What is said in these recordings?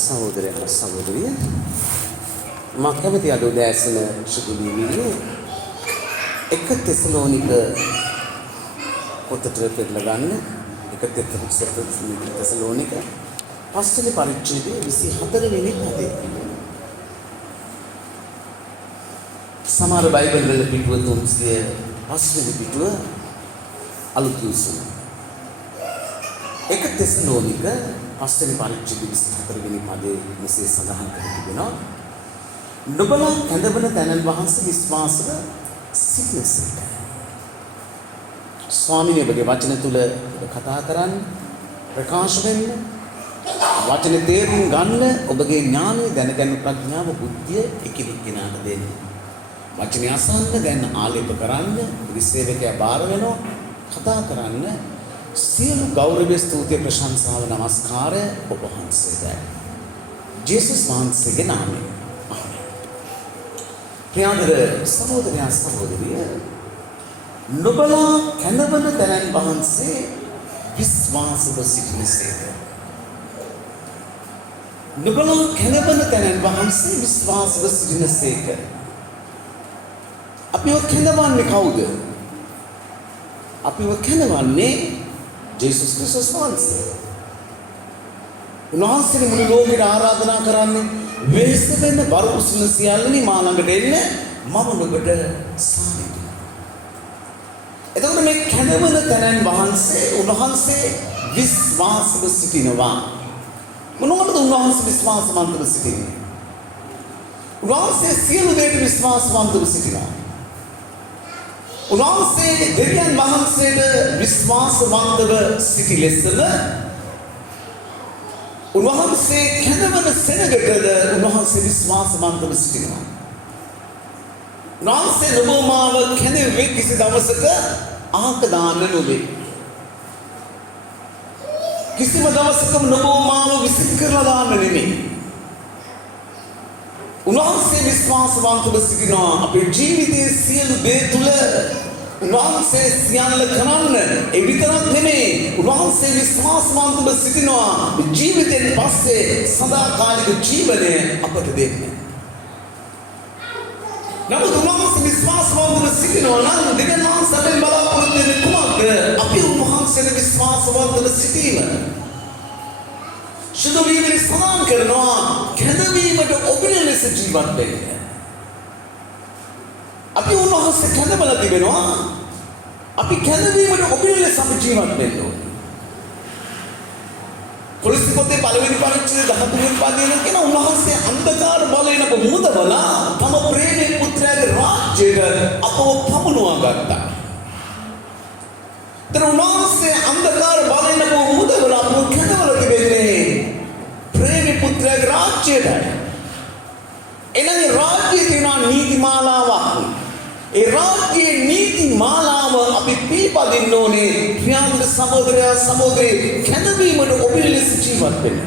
සහෝදරයන් සහෝදරිය මම කැමති අද උදෑසන සුදුලීවිලේ 1 තෙසලෝනික පොතට පෙරලා ගන්න 1 තෙසලෝනික පස්වෙනි පරිච්ඡේදයේ 24 වෙනි පදේ සමහර බයිබල් වල පිටුව 305 වෙනි පිටුව අලුත් විසුම 1 තෙසලෝනික පස්වෙනි පරිච්ඡේදයේ 24 වෙනි පදයේ මෙසේ සඳහන් කර තිබෙනවා නුඹලා කැඳවන තැනන් වහන්සේ විශ්වාසව සිටිනසේක. ස්වාමීනි ඔබගේ වචන තුල කතා කරන්න ප්‍රකාශ වෙන්න වචන තේරුම් ගන්න ඔබගේ ඥානය දැනගන්න ප්‍රඥාව බුද්ධිය එකිනෙකාට දෙන්න. වචන අසන්න දැන් ආලේප කරන්න විශ්වේවකයා බාර වෙනවා කතා කරන්න සියලු ගෞරවය ස්තුතිය ප්‍රශංසාව නමස්කාරය ඔබ වහන්සේට. ජේසුස් වහන්සේගේ නාමයෙන්. ප්‍රියාදර සහෝදරයා සහෝදරිය නුඹලා කැඳවන තැනන් වහන්සේ විශ්වාසව සිටිනසේක. නුඹලා කැඳවන තැනන් වහන්සේ විශ්වාසව සිටිනසේක. අපිව කැඳවන්නේ කවුද? අපිව කැඳවන්නේ ජේසුස් ක්‍රිස්තුස් වහන්සේ. උන්වහන්සේ මුළු ලෝකෙට ආරාධනා කරන්නේ වෙහෙස වෙන්න බර උස්න සියල්ලනි මා ළඟට එන්න මම ඔබට සාමි දෙනවා. එතකොට මේ කැඳවන තැනන් වහන්සේ උන්වහන්සේ විශ්වාසව සිටිනවා. මොනවටද උන්වහන්සේ විශ්වාසවන්තව සිටින්නේ? උන්වහන්සේ සියලු දේට විශ්වාසවන්තව සිටිනවා. උන්වහන්සේ දෙවියන් වහන්සේට විශ්වාසවන්තව සිටි ලෙසම උන්වහන්සේ කැඳවන සෙනගටද උන්වහන්සේ විශ්වාසවන්තව සිටිනවා. උන්වහන්සේ නුඹමාව කැඳෙන්නේ කිසි දවසක අහක දාන්න නොවේ. කිසිම දවසක නුඹමාව විසින් කරලා දාන්න නෙමෙයි. උන්වහන්සේ විශ්වාසවන්තව සිටිනවා. අපේ ජීවිතයේ සියලු දේ තුල උන්වහන්සේ සියල්ල කරන්න ඒ විතරක් නෙමෙයි උන්වහන්සේ විශ්වාසවන්තව සිටිනවා ජීවිතෙන් පස්සේ සදාකාලික ජීවනය අපට දෙන්නේ. නමුත් උන්වහන්සේ විශ්වාසවන්තව සිටිනවා නම් දෙවියන් වහන්සේගෙන් බලාපොරොත්තු වෙන්නේ කුමක්ද? අපි උන්වහන්සේට විශ්වාසවන්තව සිටීම. සුදුලීවිලි සමාන් කරනවා කැඳවීමට ඔබන ලෙස ජීවත් වෙන්න. අපි උන්වහන්සේ කැඳවලා තිබෙනවා. අපි කැඳවීමට ඔබන ලෙස අපි ජීවත් වෙන්න ඕනේ. කොරින්ති පොතේ පළවෙනි පරිච්ඡේදයේ 13 වෙනි පදයේ කියන උන්වහන්සේ අන්ධකාර බලයෙන් අප මුදවලා තම ප්‍රේමී පුත්‍රයාගේ රාජ්‍යයට අපව පමුණවා ගත්තා. තර උන්වහන්සේ අන්ධකාර බලයෙන් අප මුදවලා අපව කැඳවලා තිබෙන්නේ ප්‍රේමී පුත්‍රයාගේ රාජ්‍යයට. එනං රාජ්‍යයේ තියෙන නීතිමාලාවක්. ඒ රාජ්‍යයේ නීතිමාලාව අපි පිළිපදින්න ඕනේ. ප්‍රියංග සහෝදරයා සහෝදරී කැඳවීමට ඔබ ලෙස ජීවත් වෙන්න.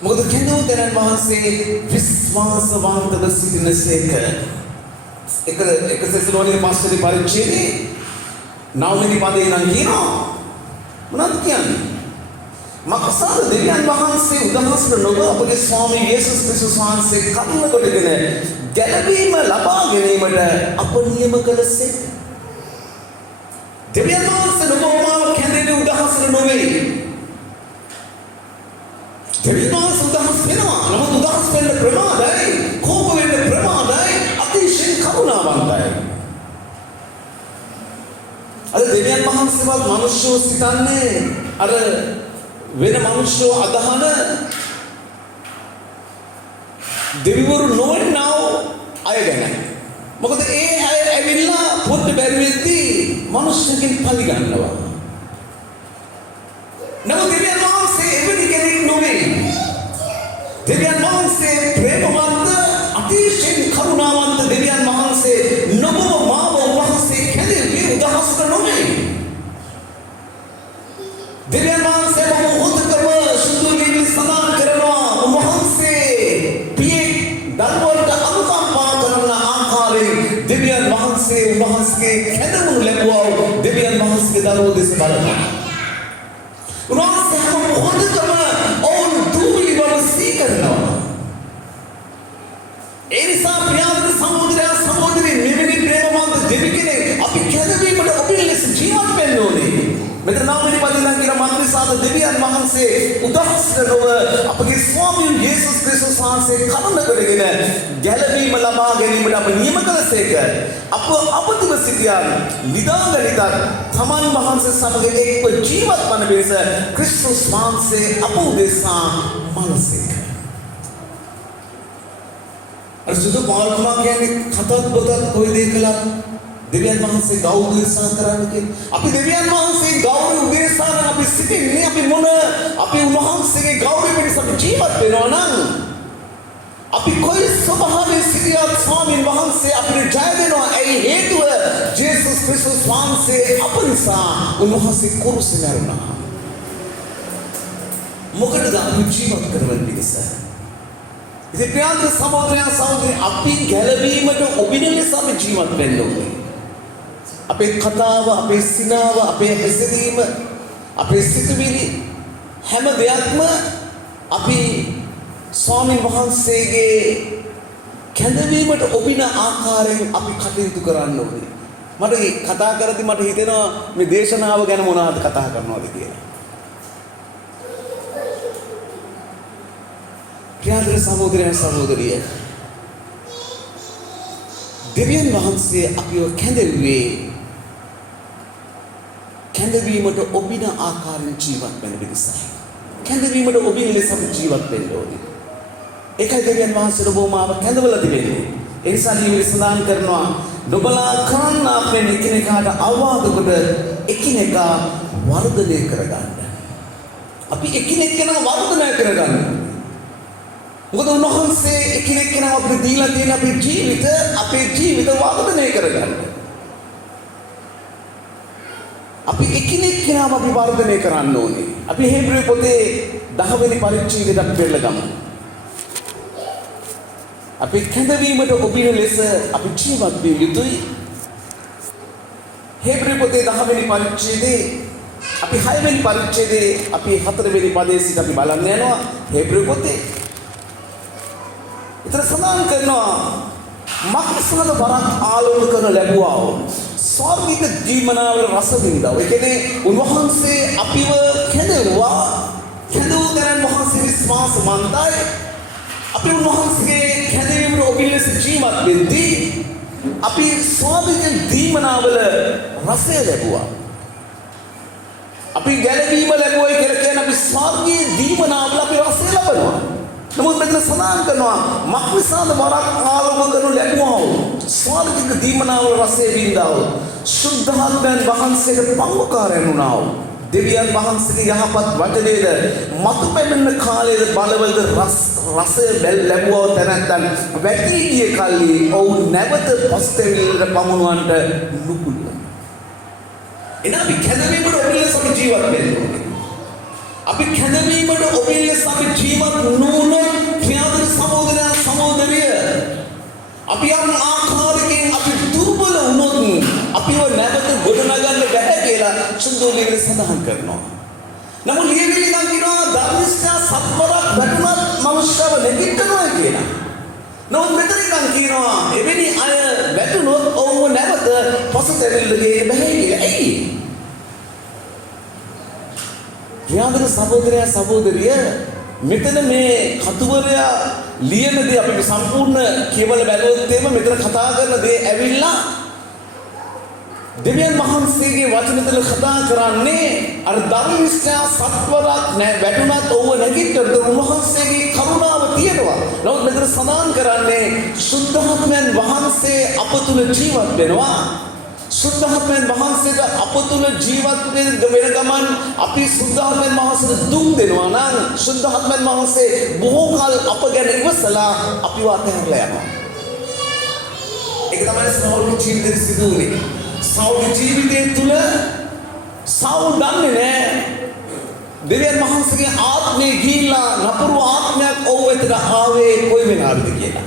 මොකද කැඳවුදරන් වහන්සේ විශ්වාසවන්තව සිටිනසේක. එක තෙසලෝනික 5 වෙනි පරිච්ඡේදයේ 9 වෙනි පදේ නම් කියනවා මොනවද කියන්නේ? මක්සාද දෙවියන් වහන්සේ උදහසන නොව අපගේ ස්වාමී යේසුස් ක්‍රිස්තුස් වහන්සේ කන්න කොටගෙන ගැලවීම ලබා ගැනීමට අප නියම කළසේක. දෙවියන් වහන්සේ නොවමාව කැඳෙන්නේ උදහසන නොවේ. දෙවියන් වහන්සේ උදහස් වෙනවා. නමුත් උදහස් වෙන්න ප්‍රමාදයි, කෝප වෙන්න ප්‍රමාදයි, අතිශයින් කරුණාවන්තයි. අද දෙවියන් වහන්සේවත් මිනිස්සු සිතන්නේ අර වෙන මිනිස්සු අදහන දෙවිවරු නොවන්නව අය ගැන. මොකද ඒ අය ඇවිල්ලා පොත් බැරි වෙද්දී මිනිස්සුකින් පලි ගන්නවා. නමුත් දෙවියන් වහන්සේ එවැනි කෙනෙක් නොවේ. දෙවියන් වහන්සේ ප්‍රේමවන්ත අතිශයින් කරුණාවන්ත දෙවියන් වහන්සේ නොබව මාව වහන්සේ කැදෙන්නේ උදහසට නොවේ. දෙවියන් වහන්සේ මොහොතකම සුදුලීවිලි සඳහන් කරනවා උන්වහන්සේ පියෙක් දරුවන්ට අනුකම්පා කරන ආකාරයෙන් දෙවියන් වහන්සේ උන්වහන්සේගේ කැදවනු ලැබුවා දෙවියන් වහන්සේගේ දරුවෝ දෙස බලනවා. උන්වහන්සේ මොහොතකම නිසාද දෙවියන් වහන්සේ උදාහරණව අපගේ ස්වාමීන් යේසුස් ක්‍රිස්තුස් වහන්සේ කරුණ කරගෙන ගැලවීම ලබා ගැනීමට අප නියම කළසේක. අප අපතුල සිටියන් නිදාගනිතත් තමන් වහන්සේ සමග එක්ව ජීවත් වන පිණිස ක්‍රිස්තුස් වහන්සේ අප උදෙසා මළසේක. අර සුදු පාල්තුමා කියන්නේ කතත් බොතත් කොයි දේ කළත් දෙවියන් වහන්සේ ගෞරව උදෙසා කරන්න කියලා. අපි දෙවියන් වහන්සේ ගෞරව උදෙසා අපි සිටින්නේ අපි මොන අපි උන්වහන්සේගේ ගෞරවය පිණිස අපි ජීවත් වෙනවා නම් අපි කොයි ස්වභාවයෙන් සිටියත් ස්වාමීන් වහන්සේ අපිට ජය දෙනවා. ඒ හේතුව ජේසුස් ක්‍රිස්තුස් වහන්සේ අප නිසා උන්වහන්සේ කුරුසේ මැරුණා. මොකටද අපි ජීවත් කරවන්න පිණිස? ඉතින් ප්‍රියන්ත සහෝදරයන් සහෝදරි අපි ගැලවීමට ඔබින ලෙස අපි ජීවත් වෙන්න ඕනේ. අපේ කතාව, අපේ සිනාව, අපේ හැසිරීම, අපේ සිතුවිලි හැම දෙයක්ම අපි ස්වාමීන් වහන්සේගේ කැඳවීමට ඔබින ආකාරයෙන් අපි කටයුතු කරන්න ඕනේ. මට කතා කරද්දි මට හිතෙනවා මේ දේශනාව ගැන මොනවද කතා කරනවද කියලා. ප්‍රියන්ත සහෝදරයන් සහෝදරිය දෙවියන් වහන්සේ අපිව කැඳවුවේ කැඳවීමට ඔබින ආකාරයෙන් ජීවත් වෙන පිණිසයි. කැඳවීමට ඔබින ලෙස අපි ජීවත් වෙන්න ඕනේ. ඒකයි දෙවියන් වහන්සේ ඔබමාව කැඳවලා තිබෙන්නේ. ඒ නිසා නිවි සඳහන් කරනවා ඔබලා කරන්න අපේ එකිනෙකාට අවවාද කොට එකිනෙකා වර්ධනය කරගන්න. අපි එකිනෙකා වර්ධනය කරගන්න. මොකද උන්වහන්සේ එකිනෙකා අපිට දීලා තියෙන අපේ ජීවිත වර්ධනය කරගන්න. අපි එකිනෙකාව අපි වර්ධනය කරන්න ඕනේ. අපි හේබ්‍රෙව් පොතේ 10 වෙනි පරිච්ඡේදයට අපි පෙරලා ගමු. අපි කැඳවීමට ඔබින ලෙස අපි ජීවත් විය යුතුයි. හේබ්‍රෙව් පොතේ 10 වෙනි පරිච්ඡේදයේ අපි 6 වෙනි පරිච්ඡේදයේ අපි 4 වෙනි පදයේ සිට අපි බලන්න යනවා. හේබ්‍රෙව් පොතේ ඉතල සඳහන් කරනවා මක්නිසාද වරක් ආලෝක කරන ලැබුවා වූ ස්වර්ගික ජීවනාවල රස විඳව. ඒ කියන්නේ උන්වහන්සේ අපිව කැඳවුවා. කැඳවූ දැන් වහන්සේ විශ්වාසවන්තයි. අපි උන්වහන්සේගේ කැඳවීමට ඔබින ලෙස ජීවත් වෙද්දී අපි ස්වර්ගික ජීවනාවල රසය ලැබුවා. අපි ගැලවීම ලැබුවා කියලා කියන්නේ අපි ස්වර්ගීය ජීවනාවල අපි රසය ලබනවා. නමුත් මෙතන සඳහන් කරනවා මක්නිසාද වරක් ආලෝක කරනු ලැබුවා වූ ස්වර්ගික දීමනාවල රසය වින්දා වූ සුද්ධාත්මයන් වහන්සේට පංගුකාරයන් වුණා වූ දෙවියන් වහන්සේගේ යහපත් වචනයේද මතු පැමිණෙන කාලයේද බලවලද රසය ලැබුවා තැනැත්තන් වැටී ගිය කල්හි ඔවුන් නැවත පස්තැවිල්ලට පමුණුවන්නට නුපුළුව. එනම් අපි කැඳවීමට ඔබින ලෙස අපි ජීවත් වෙන්න ඕනේ. අපි කැඳවීමට ඔබින ලෙස අපි ජීවත් නොවුනොත් ප්‍රියතර සහෝදරයා සහෝදරිය අපි යම් ආකාරයකින් අපි දුර්බල වුණොත් අපිව නැවත ගොඩනගන්න බැහැ කියලා සුන්දරලිවි සඳහන් කරනවා. නමුත් ලියවිලි නම් කියනවා ධර්මිෂ්ඨා සත්වරක් වැටුණත් මනුෂ්‍යව නැගිටිනවා කියලා. නමුත් මෙතන නම් කියනවා එවැනි අය වැටුණොත් ඔවුව නැවත පසුතැවිල්ල ගේන්න බැහැ කියලා. ඇයි? ප්‍රියතර සහෝදරයා සහෝදරිය මෙතන මේ කතුවරයා ලියන දේ අපි සම්පූර්ණ කියවල බැලුවොත් එහෙම මෙතන කතා කරන දේ ඇවිල්ලා දෙවියන් වහන්සේගේ වචන තුළ කතා කරන්නේ අර ධර්මිෂ්ඨා සත්වරක් වැටුණත් ඔව්ව නැගිටින්න උන්වහන්සේගේ කරුණාව තියෙනවා. නමුත් මෙතන සඳහන් කරන්නේ සුද්ධාත්මයන් වහන්සේ අප තුළ ජීවත් වෙනවා. සුද්ධාත්මයන් වහන්සේට අප තුළ ජීවත් වෙන ගමන් අපි සුද්ධාත්මයන් වහන්සේට දුක් දෙනවා නම් සුද්ධාත්මයන් වහන්සේ බොහෝ කල අප ගැන ඉවසලා අපිව අතහැරලා යනවා. ඒක තමයි සෞල් ජීවිතේ සිදු වෙන්නේ. සෞල් ජීවිතය තුළ සෞල් දන්නේ නැහැ දෙවියන් වහන්සේගේ ආත්මය ගිහිල්ලා නපුරු ආත්මයක් ඔව් වෙතට ආවේ කොයි වෙලාවද කියලා.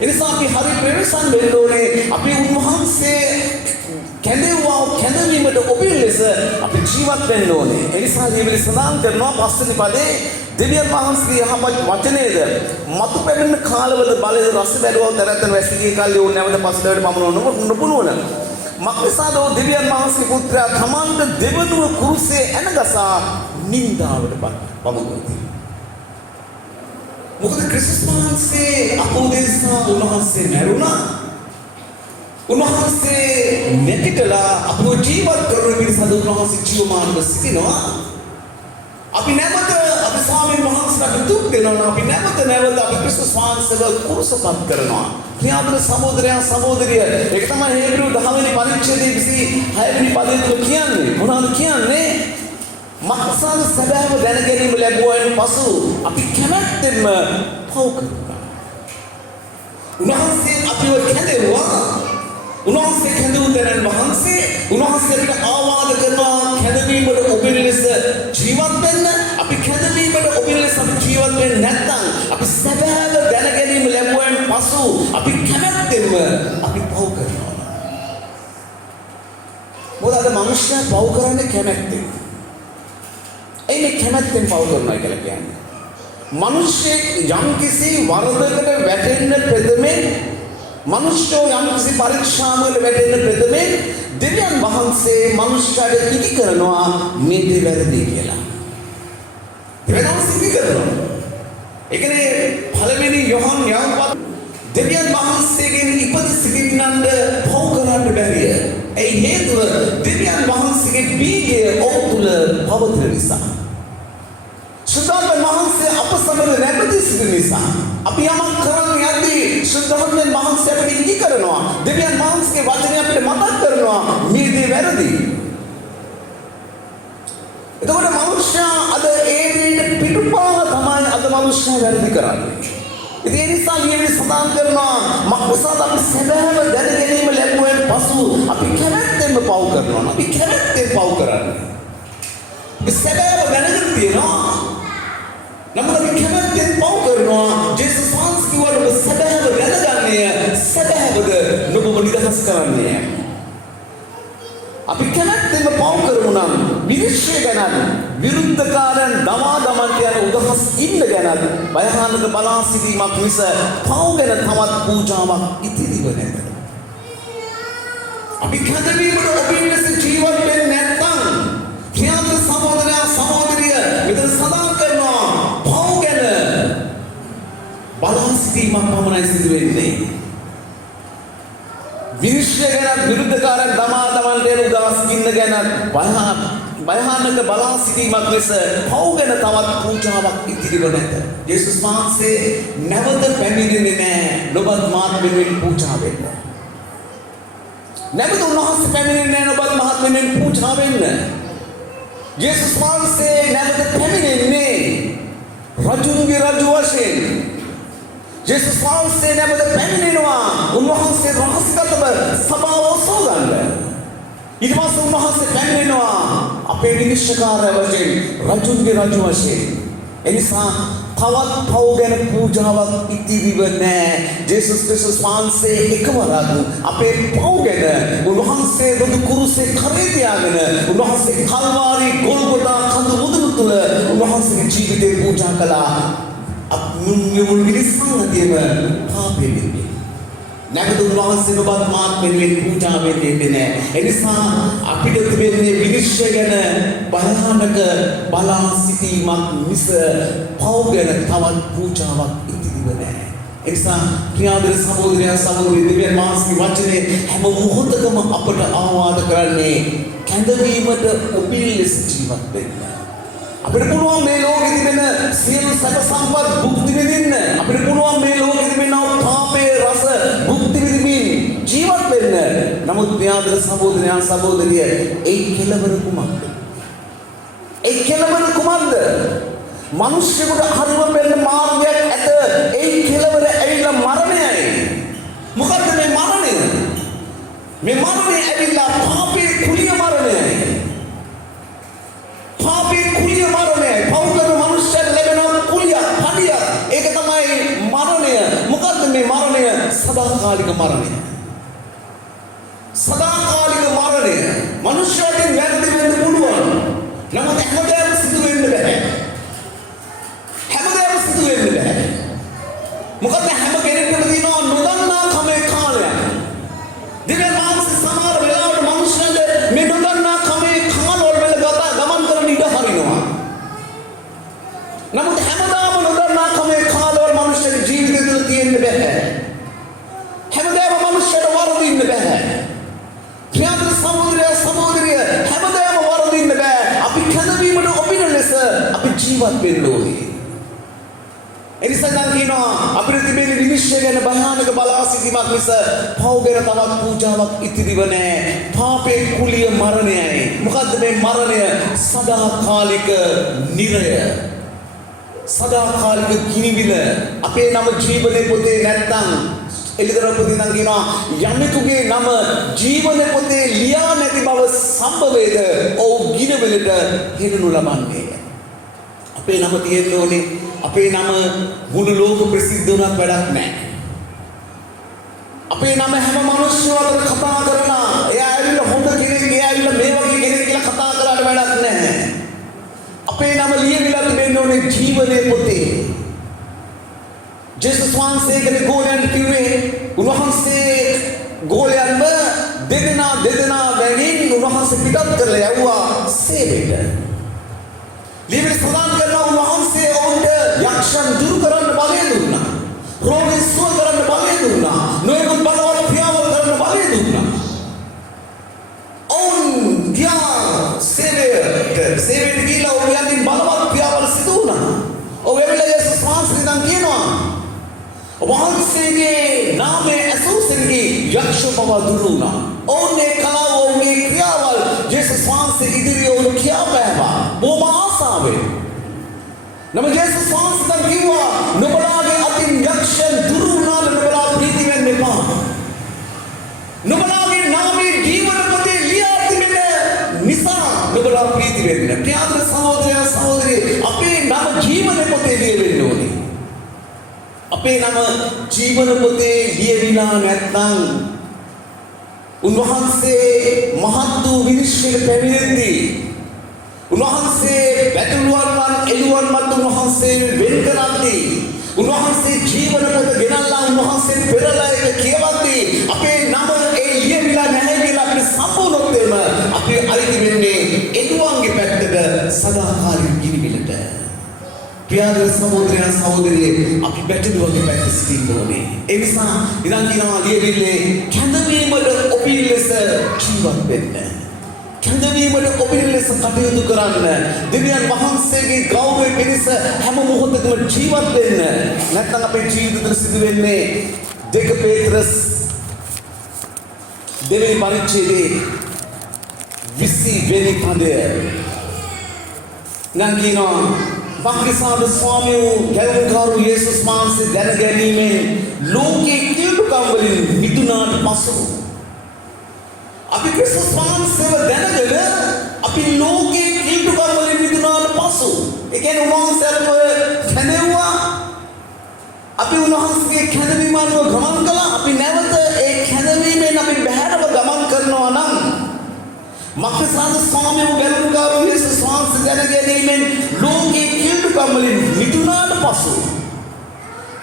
ඒ නිසා අපි හරි ප්‍රවේශම් වෙන්න ඕනේ. අපි උන්වහන්සේ කැඳවීමට ඔබින ලෙස අපි ජීවත් වෙන්න ඕනේ. ඒ නිසා ජීවිතය සඳහන් කරනවා පස්වෙනි පදේ දෙවියන් වහන්සේගේ යහපත් වචනයේද මතු පැමිණෙන කාලවල බලයේ රස බැලුවා තරතන වැසිගේ කල්ලි ඕන නැවත පස්ලවට පමුණවන්න නොපුණුවන මක්නිසාද දෙවියන් වහන්සේගේ පුත්‍රයා තමන්ට දෙවනුව කුරුසේ ඇනගසා නින්දාවටපත් වමගති. මොකද ක්‍රිස්තුස් වහන්සේ අපෝදේශා උන්වහන්සේ මැරුණා. උන්වහන්සේ නැගිටලා අපව ජීවත් කරන මිනිස් හද උන්වහන්සේ ජීවමානව සිටිනවා. අපි නැවත අපි ස්වාමීන් වහන්සේට දුක් දෙනවා. අපි නැවත අපි ක්‍රිස්තුස් වහන්සේව කුරුසපත් කරනවා. ප්‍රියාදර සහෝදරයා සහෝදරිය, ඒක තමයි හේබ්‍රු 10 වෙනි පරිච්ඡේදයේ 26 වෙනි පදයේ තුල කියන්නේ. මොනවද කියන්නේ? මක්සාද සැබෑව දැන ගැනීම ලැබුවායින් පසු අපි කැමැත්තෙන්ම පව් කරනවා. උන්වහන්සේ අපිව කැඳෙවුවා. උන්වහන්සේ කැඳවූ දැනන් වහන්සේ උන්වහන්සේ අපිට ආවාද කරනවා කැඳවීමට ඔබේ ලෙස ජීවත් වෙන්න. අපි කැඳවීමට ඔබේ ලෙස අපි ජීවත් වෙන්නේ නැත්නම් අපි සැබෑව දැන ගැනීම ලැබුවායින් පසු අපි කැමැත්තෙන්ම අපි පව් කරනවා. මොකද අද මනුෂ්‍යයා පව් කරන්නේ කැමැත්තෙන්. ඒ කැමැත්තෙන් පව් කරනවා කියලා කියන්නේ. මිනිස්සෙක් යම්කිසි වරදකට වැටෙන්න ප්‍රථමයෙන් මිනිස්සෝ යම්කිසි පරීක්ෂාවකට වැටෙන්න ප්‍රථමයෙන් දෙවියන් වහන්සේ මිනිස්සුන්ට ඉදි කරනවා මේ දේ වැරදි කියලා. දෙවියන් වහන්සේ ඉදි කරනවා. ඒ කියන්නේ පළවෙනි යොහන් යාපත් දෙවියන් වහන්සේගෙන් ඉපද සිටින්නන්ට පව් කරන්න බැරිය. ඒ හේතුව දෙවියන් වහන්සේගේ බීජය ඔහු තුල පවතින නිසා. සුද්ධාත්ම වහන්සේ අප සමග නැවතී සිටින නිසා අපි යමක් කරන්න යද්දී සුද්ධාත්ම වහන්සේ අපිට ඉදි කරනවා. දෙවියන් වහන්සේගේ වචනය අපිට මතක් කරනවා මේ දේ වැරදි. එතකොට මනුෂ්‍යයා අද ඒ දේට පිටුපාව තමයි අද මනුෂ්‍යයා වැරදි කරන්නේ. ඉතින් ඒ නිසා ලියවිලි සඳහන් කරනවා මක්සාද අපි සැබෑව දැන ගැනීම ලැබුවෙන් පසු අපි කැමැත්තෙන්ම පව් කරනවා. අපි කැමැත්තෙන් පව් කරන්නේ. අපි සැබෑව දැනගෙන තියෙනවා. නමුත් අපි කැමැත්තෙන් පව් කරනවා. ජේසුස් වහන්සේ කිව්වා ඔබ සැබෑව දැනගන්නේ සැබෑවද නුඹව නිදහස් කරන්නේ. අපි කැමැත්තෙන්ම පව් කරමු නම් විනිශ්චය ගැන විරුද්ධකාරයන් දමා දමන්ට යන උදහස් ඉන්න ගැන භයානක බලා සිටීමක් මිස පව් ගැන තවත් පූජාවක් ඉතිරිව නැත. අපි කැඳවීමට ඔබේ ලෙස ජීවත් වෙන්නේ නැත්නම් ප්‍රියන්ත සහෝදරයා සහෝදරිය මෙතන සඳහන් කරනවා පව් ගැන බලා සිටීමක් පමණයි සිදු වෙන්නේ. විනිශ්චය ගැන විරුද්ධකාරයන් දමා දමන්ට යන උදහස් ඉන්න ගැන භයානක බලා සිටීමක් ලෙස පව් ගැන තවත් පූජාවක් ඉතිරිව නැත. යේසුස් වහන්සේ නැවත පැමිණෙන්නේ නැහැ ඔබත් මාත් වෙනුවෙන් පූජා වෙන්න. නැවත උන්වහන්සේ පැමිණෙන්නේ නැහැ ඔබත් මාත් වෙනුවෙන් පූජා වෙන්න. යේසුස් වහන්සේ නැවත පැමිණෙන්නේ රජුන්ගේ රජු වශයෙන්. යේසුස් වහන්සේ නැවත පැමිණෙනවා උන්වහන්සේ රහස්ගතව සභාව ඔසවගන්න. ඊට පස්සේ උන්වහන්සේ පැමිණෙනවා අපේ විනිශ්චයකාරය වශයෙන් රජුන්ගේ රජු වශයෙන්. එනිසා තවත් පව් ගැන පූජාවක් ඉතිරිව නැහැ. ජේසුස් ක්‍රිස්තුස් වහන්සේ එකවරක් අපේ පව් ගැන උන්වහන්සේ බුදු කුරුසේ කරේ තියාගෙන උන්වහන්සේ කල්වාරි ගොල්ගොතා කඳු මුදුන තුල උන්වහන්සේගේ ජීවිතේ පූජා කළා. මුල් මිනිස්සුන්ගේම පාපෙ වෙන්නේ. නැගද උන්වහන්සේ ඔබත් මාත් වෙනුවෙන් පූජා වෙන්නේ නැහැ. ඒ නිසා අපිට තිබෙන්නේ විනිශ්චය ගැන භයානක බලා සිටීමක් මිස පව් ගැන තවත් පූජාවක් ඉතිරිව නැහැ. ඒ නිසා ප්‍රියාදර සහෝදරයා සහෝදරිය දෙවියන් වහන්සේගේ වචනේ හැම මොහොතකම අපට ආවාද කරන්නේ කැඳවීමට ඔබේ ලෙස ජීවත් වෙන්න. අපිට පුළුවන් මේ ලෝකෙ තිබෙන සියලු සැප සම්පත් භුක්ති විඳින්න. අපිට පුළුවන් මේ ලෝකෙ තිබෙන පාපයේ රස භුක්ති විඳින්න ජීවත් වෙන්න. නමුත් ප්‍රියාදර සහෝදරයා සහෝදරිය ඒ කෙලවර කුමක්ද? ඒ කෙලවර කුමක්ද? මිනිස්සුන්ට හරිම වෙන්න මාර්ගයක් ඇත. ඒ කෙලවර ඇවිල්ලා මරණයයි. මොකද්ද මේ මරණය? මේ මරණය ඇවිල්ලා පාපයේ කුලිය මරණයයි. පාපයේ කුලිය මරණයයි. පව් කරන මනුස්සයන් ලැබෙන කුලිය හදිය. ඒක තමයි මරණය. මොකද්ද මේ මරණය? සදාකාලික මරණය. සදාකාලික මරණය. මනුෂ්‍යයන්ගෙන් වැරදි වෙන්න පුළුවන්. නමුත් හැමදාම සිදු වෙන්න බෑ. හැමදාම සිදු වෙන්න බෑ. මොකද හැම කෙනෙක්ටම තියෙනවා නොදන්නා කමේ කාලයක්. දෙවියන් වහන්සේ සමහර වෙලාවට මනුෂ්‍යයන්ට මේ නොදන්නා කමේ කාලවල ගමන් කරන ඉඩ හරිනවා. නමුත් හැමදාම නොදන්නා කමේ කාලවල මිනිස්සුගේ ජීවිතය තුළ තියෙන්න බෑ. හැමදාම මිනිස්සුන්ට වරදින්න බෑ. ක්‍රියාත්මක සහෝදරිය හැමදාම වරදින්න බෑ. අපි කනවීමට ඔපින ලෙස අපි ජීවත් වෙන්න ඕනේ. එනිසා නම් කියනවා අපිට තිබෙන විනිශ්චය ගැන භයානක බලාසිතීමක් මිස පව් ගැන තවත් පූජාවක් ඉතිරිව නැහැ. පාපේ කුලිය මරණයයි. මොකද්ද මේ මරණය? සදාකාලික නිරය. සදාකාලික ගිනිවිල. අපේ නම ජීවනයේ පොතේ නැත්තම් එළිදරපොතේ නම් කියනවා යමෙකුගේ නම ජීවන පොතේ ලියා නැති බව සම්භවයේද ඔව් ගිනිවිලට හෙළනු ලබන්නේ. අපේ නම තියෙන්න ඕනේ. අපේ නම මුළු ලෝක ප්‍රසිද්ධ වුණත් වැඩක් නැහැ. අපේ නම හැම මිනිස්සු අතර කතා කරලා එයා ඇවිල්ලා හොඳ කෙනෙක්, එයා ඇවිල්ලා මේ වගේ කෙනෙක් කියලා කතා කරාට වැඩක් නැහැ. අපේ නම ලියවිලා තිබෙන්න ඕනේ ජීවනයේ පොතේ. ජේසුස් වහන්සේ කෙනෙක් ගෝලයන් කිව්වේ උන්වහන්සේ ගෝලයන්ව දෙදෙනා වැනින් උන්වහන්සේ පිටත් කරලා යවුවා සේවයට. ලියවිල සඳහන් කරනවා උන්වහන්සේ ඔවුන්ට යක්ෂයන් දුරු කරන්න බලය දුන්නා. රෝගීන් සුව කරන්න බලය දුන්නා. නොයෙකුත් බලවල් ක්‍රියාවල් කරන්න බලය දුන්නා. ඔවුන් ගියා සේවයට ගිහිල්ලා ඔවුන්ගෙන් බලවත් ක්‍රියාවල් සිදු වුණා. ඔව් එවෙලාවේ යේසුස් වහන්සේ නම් කියනවා වහන්සේගේ නාමයේ ඇසුරෙන්ගේ යක්ෂ බව දුරු වුණා. ඔවුන්ගේ කලාව ඔවුන්ගේ ක්‍රියාවල් යේසුස් වහන්සේ ඉදිරියේ ඔවුන් කියා බෑවා. බොහොම ආසාවෙන්. නම යේසුස් වහන්සේ කිව්වා නුඹලාගේ අතින් යක්ෂයන් දුරු වුණාද නුඹලා ප්‍රීති වෙන්න එපා. නුඹලාගේ නාමයේ ජීවන පොතේ ලියා තිබෙන නිසා නුඹලා ප්‍රීති වෙන්න. ප්‍රියාදර සහෝදරය අපේ නම ජීවන පොතේ ලියවෙන්න ඕනේ. අපේ නම ජීවන පොතේ ලියවිලා නැත්නම් උන්වහන්සේ මහත් වූ විනිශ්චයක පැමිණෙද්දී උන්වහන්සේ බැටළුවන් එළුවන් මත උන්වහන්සේ වෙන් කරද්දී උන්වහන්සේ ජීවන පොත ගෙනල්ලා උන්වහන්සේ පෙරලා එක කියවද්දී අපේ නම ඒ ලියවිලා නැහැ කියලා අපිට සම්පූර්ණොත් එම අපේ අයිති වෙන්නේ එළුවන්ගේ පැත්තට සදාකාලික ගිනිවිලට. ප්‍රියාදර සහෝදරිය අපි බැටළුවන්ගේ පැත්තට සිටින්න ඕනේ. ඒ නිසා ඉතින් කියනවා ලියවිල්ලේ කැඳවීමට ඔපින් ලෙස ජීවත් වෙන්න. කැඳවීමට ඔපින් ලෙස කටයුතු කරන්න. දෙවියන් වහන්සේගේ ගෞරවය පිණිස හැම මොහොතකම ජීවත් වෙන්න. නැත්නම් අපේ ජීවිතවල සිදු වෙන්නේ 2 පේත්‍රස් දෙවෙනි පරිච්ඡේදයේ 20 වෙනි පදය. නම් කියනවා වක්‍රසාද ස්වාමීන් ගැලුම්කාරු යේසුස් වහන්සේ දැන ගැනීමෙන් ලෝකයේ කිලුකම් වලින් මිදුණාට පසු අපි ක්‍රිස්තුස් වහන්සේව දැනගෙන අපි ලෝකයේ කිලුකම් වලින් මිදුණාට පසු ඒ කියන්නේ උන්වහන්සේව කැඳෙව්වා. අපි උන්වහන්සේගේ කැඳවීම අනුව ගමන් කළා. අපි නැවත ඒ කැඳවීමෙන් අපි බැහැරව ගමන් කරනවා නම් මක්‍රසාද ස්වාමීන් ගැලුම්කාරු යේසුස් වහන්සේ දැන ගැනීමෙන් ලෝකයේ කිලුකම් වලින් මිදුණාට පසු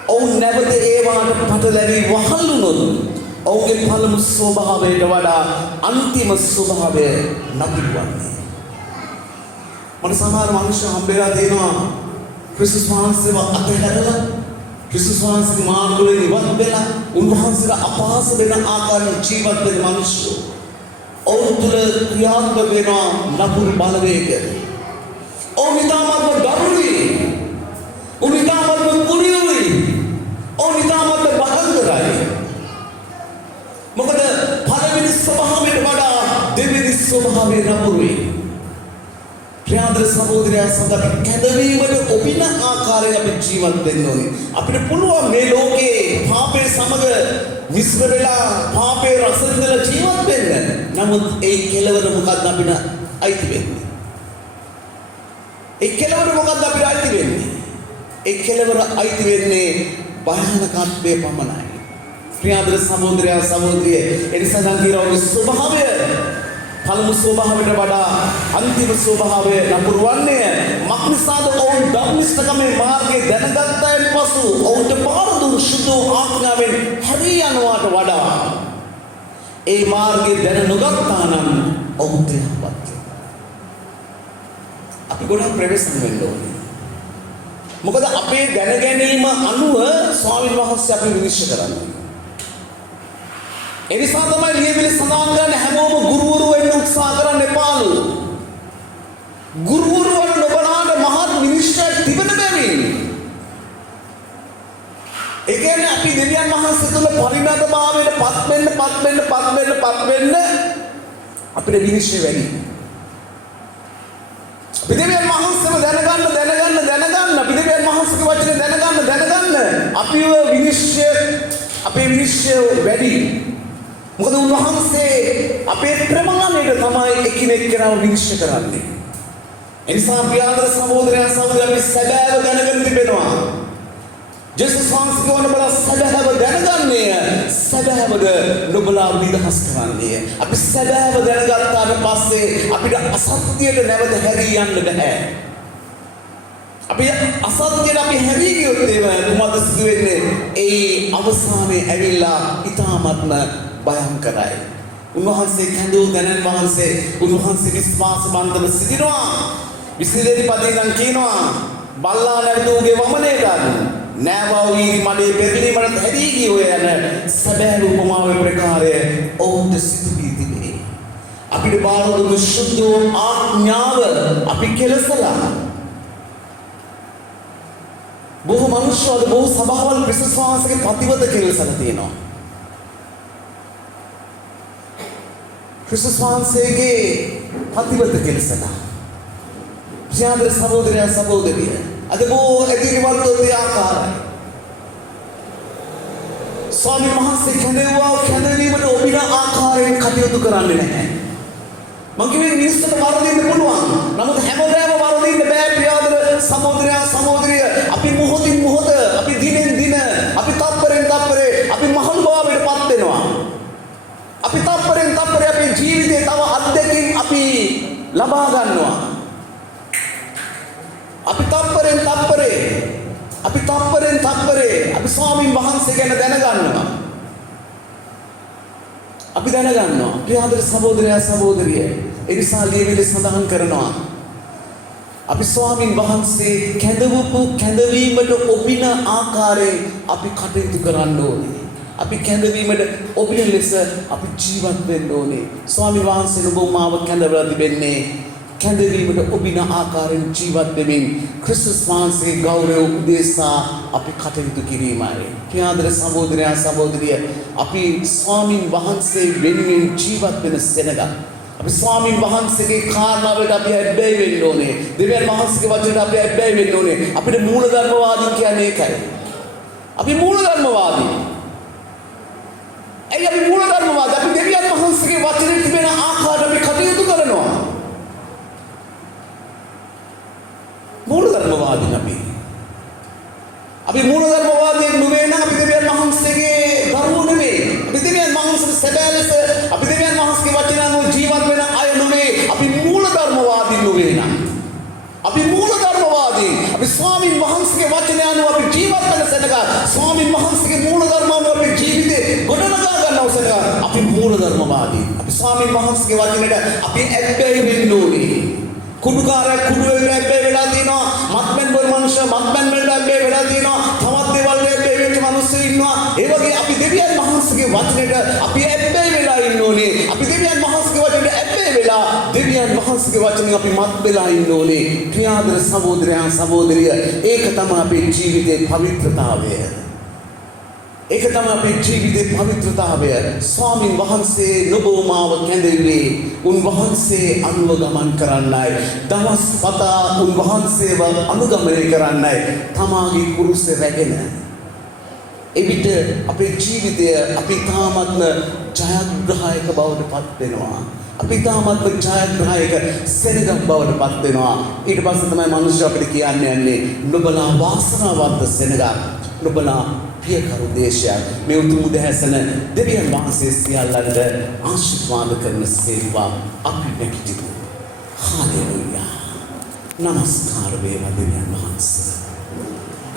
ඔවුන් නැවත ඒවාට පටලැවි වහල් වුණොත් ඔවුන්ගේ පළමු ස්වභාවයට වඩා අන්තිම ස්වභාවය නැතිවන්නේ. මට සමහර මිනිස්සු හම්බෙලා දෙනවා ක්‍රිස්තුස් වහන්සේව අතහැරලා ක්‍රිස්තුස් වහන්සේගේ මාර්ගවලින් ඉවත් වෙලා උන්වහන්සේට අපහාස වෙන ආකාරයෙන් ජීවත් වෙන මිනිස්සු. ඔවුන් තුළ ක්‍රියාත්මක වෙනවා නපුරු බලවේග. ඔවුන් ඉතාමත්ම දරුණුයි. ඔවුන් ඉතාමත්ම කුරියුයි. ඔවුන් ඉතාමත්ම බහංගරයි. මොකද පළවෙනි ස්වභාවයට වඩා දෙවෙනි ස්වභාවය නපුරුයි. ප්‍රියාදර සහෝදරයා සඳහා කැඳවීමට ඔපින ආකාරයෙන් අපි ජීවත් වෙන්න ඕනේ. අපිට පුළුවන් මේ ලෝකේ පාපේ සමග මිශ්‍ර වෙලා පාපේ රස විඳලා ජීවත් වෙන්න. නමුත් ඒ කෙලවර මොකක්ද අපිට අයිති වෙන්නේ? ඒ කෙලවර මොකක්ද අපිට අයිති වෙන්නේ? ඒ කෙලවර අයිති වෙන්නේ භයානකත්වයේ පමණයි. ප්‍රියාදර සහෝදරිය එනිසා නම් කියනවා ස්වභාවය පළමු ස්වභාවයට වඩා අන්තිම ස්වභාවය නපුරු වන්නේ මක්නිසාද ඔවුන් ධර්මිෂ්ඨකමේ මාර්ගය දැනගත්තයින් පසු ඔවුන්ට පාර දුන් සුදු ආඥාවෙන් හැරී යනවාට වඩා ඒ මාර්ගය දැන නොගත්තා නම් ඔවුන්ට යහපත්. අපි ගොඩක් ප්‍රවේශම් වෙන්න ඕනේ. මොකද අපේ දැනගැනීම අනුව ස්වාමීන් වහන්සේ අපි විනිශ්චය කරන්නේ. ඒ නිසා තමයි ලියවිලි සඳහන් කරන්නේ හැමෝම ගුරුවරු වෙන්න උත්සාහ කරන්න එපාලු. ගුරුවරු වන ඔබලාට මහත් විනිශ්චය තිබෙන බැවින්. ඒ කියන්නේ අපි දෙවියන් වහන්සේ තුළ පරිණතභාවයට පත් වෙන්න අපිට විනිශ්චය වැඩි. අපි දෙවියන් වහන්සේව දැනගන්න අපි දෙවියන් වහන්සේගේ වචනේ දැනගන්න අපේ විනිශ්චය වැඩි. මොකද උන්වහන්සේ අපේ ප්‍රමාණයට තමයි එකිනෙක කරව විනිශ්චය කරන්නේ. එනිසා පියාදර සහෝදරයන් අපි සැබෑව දැනගෙන තිබෙනවා. ජේසුස් වහන්සේ කියවන බල සැබෑව දැනගන්නේ සැබෑවද නුඹලා නිදහස් කරන්නේ. අපි සැබෑව දැනගත්තාට පස්සේ අපිට අසත්‍යයට නැවත හැරී යන්න බෑ. අපි අසත්‍යයට අපි හැරී ගියොත් මොකද සිදු වෙන්නේ? ඒ අවසානයේ ඇවිල්ලා ඊ타ත්ම භයංකරයි. උන්වහන්සේ කැඳවූ දැනන් වහන්සේ උන්වහන්සේ විශ්වාසවන්තව සිටිනවා. විසිලේදී පදිනම් කියනවා බල්ලා නැවතුගේ වමනේ ගන්න. නෑවා වීරි මඩේ පෙරලීමට හැදී ගිය ඔය යන සැබෑ උපමාවේ ප්‍රකාරය ඔවුන්ට සිදු වී තිබේ. අපිට බාර දුන්නු සුද්ධ ආඥාව අපි කෙලසලා. බොහෝ මනුෂ්‍යවල බොහෝ සභාවල් විශ්වාසයේ ප්‍රතිවද කෙලසලා තියෙනවා. ක්‍රිස්තුස් වහන්සේගේ ප්‍රතිවද කෙලසලා. ප්‍රියාදර සහෝදරයා සහෝදරිය අද බොහෝ ඇතිරිවල්තෝදී ආකාරයි. ස්වාමීන් වහන්සේ කැඳවීමට ඔබින ආකාරයෙන් කටයුතු කරන්නේ නැහැ. මං කිව්වේ මිනිස්සුන්ට වරදින්න පුළුවන්. නමුත් හැමදාම වරදින්න බෑ ප්‍රියාදර සහෝදරයා සහෝදරිය. අපි මොහොතින් මොහොත, අපි දිනෙන් දින, අපි තප්පරෙන් තප්පරේ අපි මහලුභාවයට පත් වෙනවා. අපි තප්පරෙන් තප්පරේ අපේ ජීවිතේ තව අත්දැකීම් අපි ලබා ගන්නවා. අපි තප්පරෙන් තප්පරේ අපි ස්වාමීන් වහන්සේ ගැන දැනගන්නවා. අපි දැනගන්නවා ප්‍රියාදර සහෝදරයා සහෝදරිය. ඒ නිසා ලියවිලි සඳහන් කරනවා අපි ස්වාමීන් වහන්සේ කැඳවීමට ඔබින ආකාරයෙන් අපි කටයුතු කරන්න ඕනේ. අපි කැඳවීමට ඔබින ලෙස අපි ජීවත් වෙන්න ඕනේ. ස්වාමීන් වහන්සේ ඔබ මාව කැඳවලා තිබෙන්නේ කැඳවීමට ඔබින ආකාරයෙන් ජීවත් වෙමින් ක්‍රිස්තුස් වහන්සේගේ ගෞරවය උදෙසා අපි කටයුතු කිරීමයි. ප්‍රියාදර සහෝදරයා සහෝදරිය අපි ස්වාමීන් වහන්සේ වෙනුවෙන් ජීවත් වෙන සෙනග. අපි ස්වාමීන් වහන්සේගේ කාරණාවට අපි ඇබ්බැහි වෙන්න ඕනේ. දෙවියන් වහන්සේගේ වචනට අපි ඇබ්බැහි වෙන්න ඕනේ. අපිට මූලධර්මවාදී කියන්නේ ඒකයි. අපි මූලධර්මවාදී. ඇයි අපි මූලධර්මවාදී? අපි දෙවියන් වහන්සේගේ වචනේ තිබෙන ආකාරයට අපි කටයුතු කරනවා. මූලධර්මවාදී අපි මූලධර්මවාදී නෙවෙයි නම් අපි දෙවියන් වහන්සේගේ දරුවෝ නෙවෙයි. අපි දෙවියන් වහන්සේගේ සැබෑ ලෙස අපි දෙවියන් වහන්සේගේ වචන අනුව ජීවත් වෙන අය නෙවෙයි. අපි මූලධර්මවාදී නෙවෙයි නම් අපි මූලධර්මවාදී. අපි ස්වාමීන් වහන්සේගේ වචන අනුව අපි ජීවත් වෙන සෙනග ස්වාමීන් වහන්සේගේ මූලධර්ම අනුව අපි ජීවිතේ ගොඩනගා ගන්නව සෙනග අපි මූලධර්මවාදී. අපි ස්වාමීන් වහන්සේගේ වචනට අපි ඇබ්බැහි වෙන්න ඕනේ. කුඩුකාරයෙක් කුඩුවේ ඇබ්බැහි වෙලා තියෙනවා. මත්පැන් බොන මනුෂ්‍ය මත්පැන් වලට ඇබ්බැහි වෙලා තියෙනවා. තවත් දේවල් වලට ඇබ්බැහි වෙච්ච මිනිස්සු ඉන්නවා. ඒ වගේ අපි දෙවියන් වහන්සේගේ වචනයට අපි ඇබ්බැහි වෙලා ඉන්න ඕනේ. අපි දෙවියන් වහන්සේගේ වචනයට ඇබ්බැහි වෙලා දෙවියන් වහන්සේගේ වචනෙන් අපි මත් වෙලා ඉන්න ඕනේ. ප්‍රියාදර සහෝදරයන් සහෝදරිය ඒක තමයි අපේ ජීවිතයේ පවිත්‍රතාවය. ඒක තමයි අපේ ජීවිතේ පවිත්‍රතාවය. ස්වාමීන් වහන්සේ නොබෝමාව කැඳෙන්නේ උන්වහන්සේ අනුව ගමන් කරන්නයි. දවස් පතා උන්වහන්සේව අනුගමනය කරන්නයි. තමාගේ කුරුසේ රැගෙන. එවිට අපේ ජීවිතය අපි තාමත්ම ජයග්‍රහයක බවට පත් වෙනවා. අපි තාමත්ම ජයග්‍රහයක සෙනගක් බවට පත් වෙනවා. ඊට පස්සේ තමයි මිනිස්සු අපිට කියන්නේ නුඹලා වාසනාවන්ත සෙනගක්. නුඹලා පියකරු දේශයක්. මේ උතුම් උදෑසන දෙවියන් වහන්සේ සියල්ලන්ට ආශිර්වාද කරන සේවා අපි නැගිටිමු. හාලෙලූයා. නමස්කාර වේවා දෙවියන් වහන්සේ.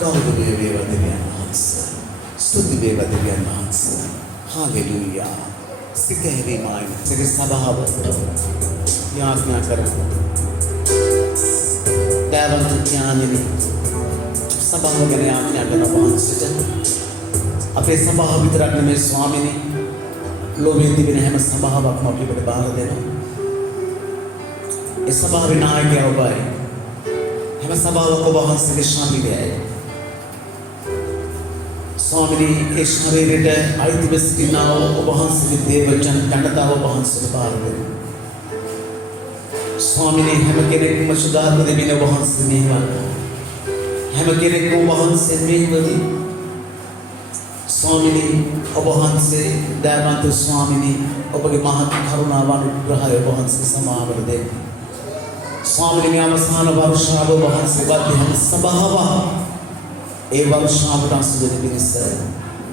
ගෞරව වේවා දෙවියන් වහන්සේ. ස්තුති වේවා දෙවියන් වහන්සේ. හාලෙලූයා. සිතේරීමයි සිත සභාව යාඥා කරමු. දේවන්ත ඥානෙනි සභාව ගැන ආඥා කරන වහන්සේට අපේ සභාව විතරක් නෙමෙයි ස්වාමිනී ලෝකයේ තිබෙන හැම සභාවක්ම අපිට බාර දෙනවා. ඒ සභාවේ නායකයා ඔබයි. හැම සභාවක ඔබ වහන්සේගේ ශරීරයයි. ස්වාමිනී ඒ ශරීරයට අයිතිව සිටිනා ඔබ වහන්සේගේ දේවචන කණතාව ඔබ වහන්සේට බාර දෙනවා. ස්වාමිනී හැම කෙනෙක්ම සුදාත්ම දෙවියන් ඔබ වහන්සේ මෙහෙවන්න. හැම කෙනෙක්ම ඔබ වහන්සේ මෙහෙවදී. ස්වාමිනී ඔබ වහන්සේ දයාවන්ත ස්වාමිනී ඔබගේ මහත් කරුණාව අනුග්‍රහය ඔබ වහන්සේ සමාවර දෙන්න. ස්වාමිනී මේ අවසාන වර්ෂාව ඔබ වහන්සේ වද්දී හැම සභාව ඒ වර්ෂාවට අසුදෙන පිණිස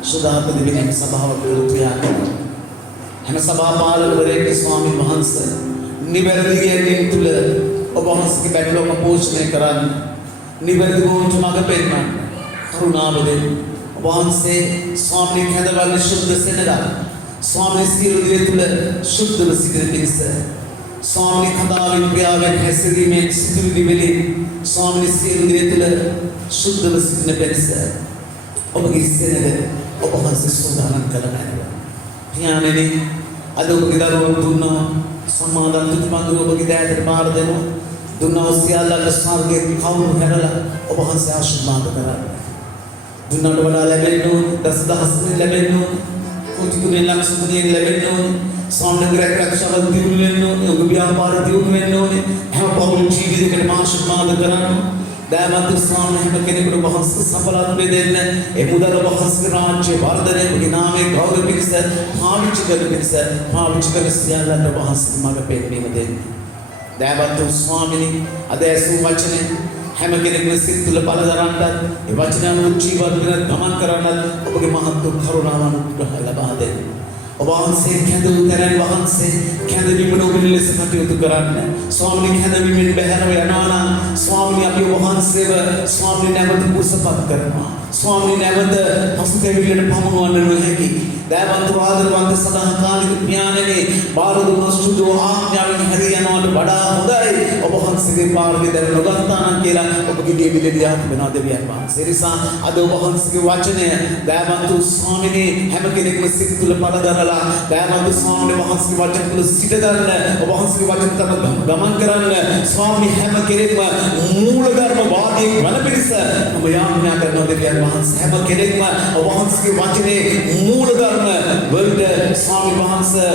සුදාත්ම දෙවියන් හැම සභාවක උත්‍යාග හැම සභා පාලකවරයෙක් ස්වාමීන් වහන්සේ නිවැරදි ගෙනින් තුල ඔබ වහන්සේගේ බැටලොම පෝෂණය කරන්න නිවැරදි වූ මඟ පෙන්වන්න කරුණාව දෙන්න. ඔබ වහන්සේ ස්වාමීන් හැදවල සුද්ධ සෙනග ස්වාමීන් සියලු දේ තුල සුද්ධව සිටින පිණිස ස්වාමීන් කතාවෙන් ක්‍රියාවෙන් හැසිරීමෙන් සිතුවිලි වලින් ස්වාමීන් සියලු දේ තුල සුද්ධව සිටින පිණිස ඔබගේ සෙනග ඔබ වහන්සේ සූදානම් කරගන්නවා. ඥානෙනි අද ඔබගේ දරුවෝ දුන්නා සම්මාදන් තුතිමන්දුර ඔබගේ දෑතට බාර දෙනවා. දුන්නා සියල්ලට ස්වර්ගයේ කවුරු හැරලා ඔබ වහන්සේ ආශිර්වාද කරන්න. දුන්නට වඩා ලැබෙන්න ඕන දසදහස්කින් ලැබෙන්න ඕන කුටි කුණේ ලක්ෂ කුණියෙන් ලැබෙන්න ඕන සාමනගරයක් රක්ෂාව දියුණු වෙන්න ඕන ඔබ ව්‍යාපාර දියුණු වෙන්න ඕන හැම පෞල් ජීවිතයකට ආශිර්වාද කරන්න. දයාවන්ත ස්වාමීන් හැම කෙනෙකුට ඔබ වහන්සේ සඵලත්වය දෙන්න. ඒ මුදල් ඔබ වහන්සේගේ රාජ්‍ය වර්ධනය ඔබගේ නාමයේ ගෞරව පිණිස පාවිච්චි කරන පිණිස පාවිච්චි කර සියල්ලන්ට ඔබ වහන්සේ මඟ පෙන්වීම දෙන්න. දයාවන්ත ස්වාමීනි අද ඇසූ වචනේ හැම කෙනෙක්ම සිත් තුළ බල දරන්නත් ඒ වචන අනුව ජීවත් වෙන ගමන් කරන්නත් ඔබගේ මහත් කරුණාව අනුග්‍රහය ලබා දෙන්න. ඔබ වහන්සේ කැඳවු තැනන් වහන්සේ කැඳවීම නොවන ලෙස කටයුතු කරන්න. ස්වාමීන් කැඳවීමෙන් බැහැරව යනවා නම් ස්වාමීන් අපි ඔබ වහන්සේව ස්වාමීන් නැවත කුසපත් කරනවා. ස්වාමීන් නැවත පසුතැවිල්ලට පමුණවන්න නොහැකි. දයාවන්ත ආදරවන්ත සදාකාලික ඥානනේ බාර දුන සුදෝ ආඥාවෙන් හැරී යනවට වඩා හොඳයි. ඔබ වහන්සේගේ පාරේ දැන නොගත්තා නම් කියලා ඔබගේ දෙවිලෙදියා වෙනවා දෙවියන් වහන්සේ. ඒ නිසා අද ඔබ වහන්සේගේ වචනය දයාවන්ත ස්වාමීනි හැම කෙනෙක්ම සිත තුළ පළදරලා දයාවන්ත ස්වාමීන් වහන්සේගේ වචන තුළ සිට ගන්න ඔබ වහන්සේගේ වචන තම ගමන් කරන්න ස්වාමීන් හැම කෙනෙක්ම මූලධර්ම වාදයේ වන පිරිස ඔබ යාඥා කරනවා දෙවියන් වහන්සේ. හැම කෙනෙක්ම ඔබ වහන්සේගේ වචනේ මූලධර්ම වලට ස්වාමීන් වහන්සේ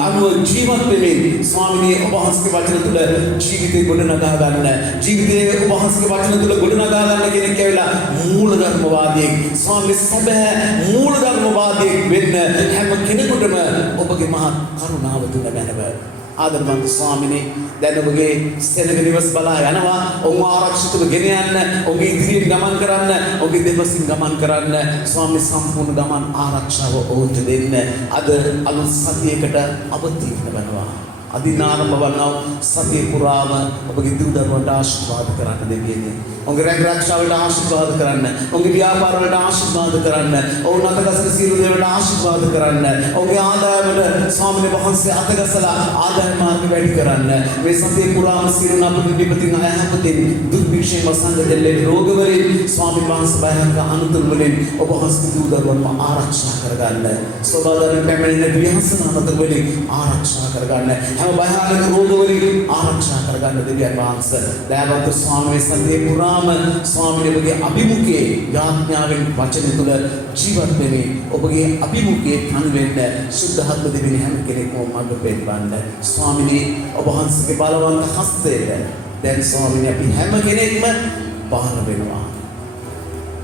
අනුව ජීවත් වෙමින් ස්වාමීනි ඔබ වහන්සේගේ වචන තුළ ජීවිතේ ගොඩනගා ගන්න. ජීවිතේ ඔබ වහන්සේගේ වචන තුළ ගොඩනගා ගන්න කෙනෙක් කියලා මූලධර්මවාදීන් ස්වාමීන් සබෑ මූලධර්මවාදීන් වෙන්න හැම කෙනෙකුටම ඔබගේ මහත් කරුණාව තුළ බැලව. ආදරවන්ත ස්වාමීනි දැන් ඔබගේ සෙනග නිවස් බලා යනවා. ඔවුන් ආරක්ෂිතව ගෙන යන්න ඔබගේ ඉදිරියෙන් ගමන් කරන්න ඔබගේ දෙපසින් ගමන් කරන්න ස්වාමීන් සම්පූර්ණ ගමන් ආරක්ෂාව ඔවුන්ට දෙන්න. අද අලුත් සතියකට අවතීර්ණ වෙනවා. අදිනාරම්භ වන්නා සතිය පුරාම ඔබගේ දූ දරුවන්ට ආශිර්වාද කරන්න දෙවියනේ. ඔබගේ රැක රක්ෂාවට ආශිර්වාද කරන්න. ඔබගේ ව්‍යාපාර වලට ආශිර්වාද කරන්න. ඔවුන් අතගසන සියලු දේවල්ට ආශිර්වාද කරන්න. ඔබගේ ආදායමට ස්වාමීන් වහන්සේ අතගසලා ආදායම මාර්ග වැඩි කරන්න. මේ සතිය පුරාම සියලු අපේ විපතින් අයහපතින් දුර්භික්ෂයෙන් වසංගතෙල්ලේ රෝගවලින් ස්වාමීන් වහන්සේ බයංක අනුතුරු වලින් ඔබ වහන්සේ දූ දරුවන්ව ආරක්ෂා කරගන්න. සෝබාදරෙන් පැමිණෙන විහසන අනතුරු වලින් ආරක්ෂා කරගන්න. හැම භයානක රෝගවලින් ආරක්ෂා කරගන්න දෙවියන් වහන්සේ. දයාවන්ත ස්වාමීන් සතිය පුරාම ස්වාමීන් ඔබගේ අභිමුඛයේ යාඥාවෙන් වචන තුළ ජීවත් වෙමින් ඔබගේ අභිමුඛයේ තන් වෙන්න සුද්ධහත්ව දෙවියන් හැම කෙනෙක්ම මඟ පෙන්වන්න. ස්වාමීනි ඔබ වහන්සේගේ බලවන්ත හස්තයට දැන් ස්වාමීන් අපි හැම කෙනෙක්ම බාර වෙනවා.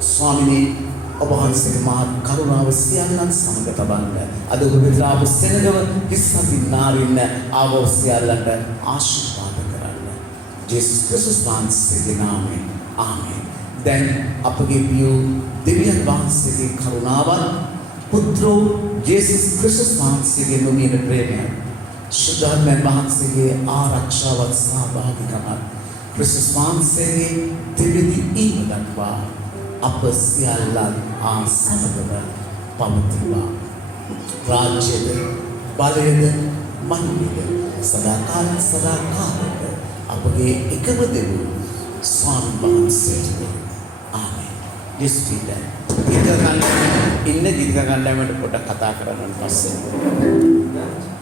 ස්වාමීනි ඔබ වහන්සේගේ මහත් කරුණාව සියල්ලන් සමග තබන්න. අද ඔබ විතරාව සෙනගව කිස්සති නාරින්න ආවෝ සියල්ලන්ට ආශිර්වාද කරන්න. ජේසුස් ක්‍රිස්තුස් වහන්සේගේ නාමයෙන් ආමේන්. දැන් අපගේ පිය දෙවියන් වහන්සේගේ කරුණාවත් පුත්‍රෝ ජේසුස් ක්‍රිස්තුස් වහන්සේගේ නොමියෙන ප්‍රේමය ශුද්ධාත්මයන් වහන්සේගේ ආරක්ෂාවත් සහභාගීකමත් ක්‍රිස්තුස් වහන්සේගේ දෙවිදි ඊම දක්වා අප සියල්ලන් ආසන්නව පවතිවා. රාජ්‍යද බලයද මහිමද සදාකාලට අපගේ එකම දෙවි ස්වාමීන් වහන්සේට ආමේන්. just be done. ඉන්න ගීතික කණ්ඩායමට පොඩ්ඩක් කතා කරන්න පස්සේ